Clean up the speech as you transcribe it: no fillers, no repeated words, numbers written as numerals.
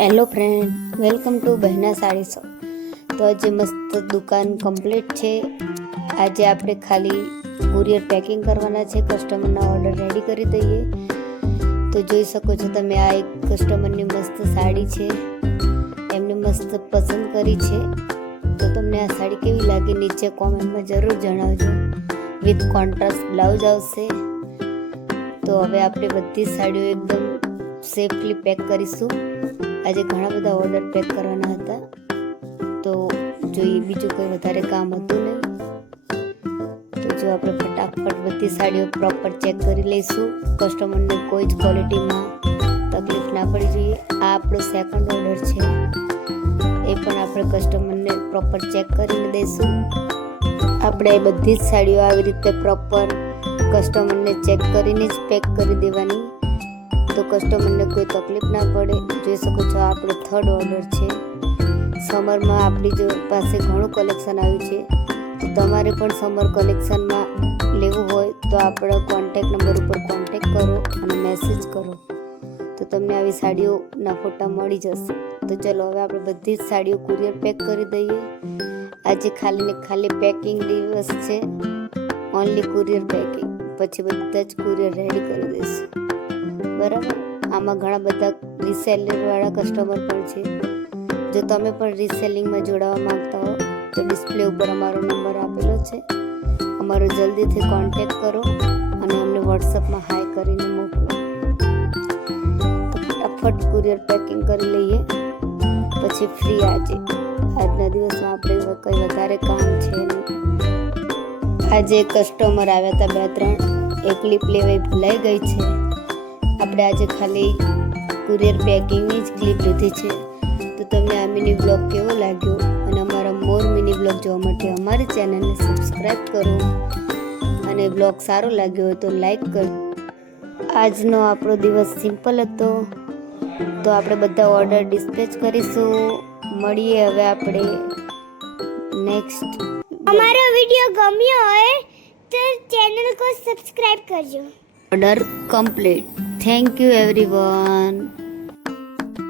Hello friend, welcome to Behena sari shop. તો આજે મસ્ત દુકાન કમ્પ્લીટ છે. આજે આપણે ખાલી કુરિયર પેકિંગ કરવાના છે. કસ્ટમરના ઓર્ડર રેડી કરી દઈએ. તો જોઈ શકો છો તમે, આ એક કસ્ટમરની મસ્ત સાડી છે, એમને મસ્ત પસંદ કરી છે. તો તમને આ સાડી કેવી લાગી નીચે કોમેન્ટમાં જરૂર જણાવજો. વિથ કોન્ટ્રાસ્ટ બ્લાઉઝ આવશે. તો હવે આપણે બધી સાડીઓ એકદમ સેફલી પેક કરીશું. આજે ઘણા બધા ઓર્ડર પેક કરવાના હતા, તો જોઈએ, બીજું કોઈ વધારે કામ હતું નહીં. તો જો આપણે ફટાફટ બધી સાડીઓ પ્રોપર ચેક કરી લઈશું. કસ્ટમરને કોઈ જ ક્વોલિટીમાં તકલીફ ના પડી જોઈએ. આ આપણો સેકન્ડ ઓર્ડર છે, એ પણ આપણે કસ્ટમરને પ્રોપર ચેક કરીને દઈશું. આપણે બધી જ સાડીઓ આવી રીતે પ્રોપર કસ્ટમરને ચેક કરીને જ પેક કરી દેવાની, તો કસ્ટમરને કોઈ તકલીફ ના પડે. જોઈ શકો છો, આપણો થર્ડ ઓર્ડર છે. સમરમાં આપણી જો પાસે ઘણું કલેક્શન આવ્યું છે, તો તમારે પણ સમર કલેક્શનમાં લેવું હોય તો આપણા કોન્ટેક્ટ નંબર ઉપર કોન્ટેક્ટ કરો અને મેસેજ કરો, તો તમને આવી સાડીઓના ફોટા મળી જશે. તો ચલો, હવે આપણે બધી જ સાડીઓ કુરિયર પેક કરી દઈએ. આજે ખાલી ને ખાલી પેકિંગ દિવસ છે, ઓનલી કુરિયર પેકિંગ. પછી બધા જ કુરિયર રેડી કરી દઈશું, બરાબર. આમાં ઘણા બધા રીસેલરવાળા કસ્ટમર પણ છે. જો તમે પણ રીસેલિંગમાં જોડાવા માંગતા હો તો ડિસ્પ્લે ઉપર અમારો નંબર આપેલો છે. અમારો જલ્દીથી કોન્ટેક્ટ કરો અને અમને વોટ્સઅપમાં હાય કરીને મોકલો. તો ફટાફટ કુરિયર પેકિંગ કરી લઈએ, પછી ફ્રી. આજના દિવસમાં આપણે કંઈ વધારે કામ છે નહીં. આજે કસ્ટમર આવ્યા હતા 2-3, એક ક્લિપ લેવાઈ ભૂલાઈ ગઈ છે. આપણે આજે ખાલી કુરિયર પેકિંગની જ ક્લિપ લીધી છે. તો તમને આ મિની બ્લોગ કેવો લાગ્યો, અને અમારા મોર મિની બ્લોગ જોવા માટે અમારી ચેનલને સબસ્ક્રાઈબ કરો, અને બ્લોગ સારો લાગ્યો હોય તો લાઈક કરો. આજનો આપણો દિવસ સિમ્પલ હતો, તો આપણે બધા ઓર્ડર ડિસ્પેચ કરીશું. મળીએ હવે આપણે નેક્સ્ટ. हमारा वीडियो गम्यो है तो चैनल को सब्सक्राइब करजो. Order complete. Thank you everyone.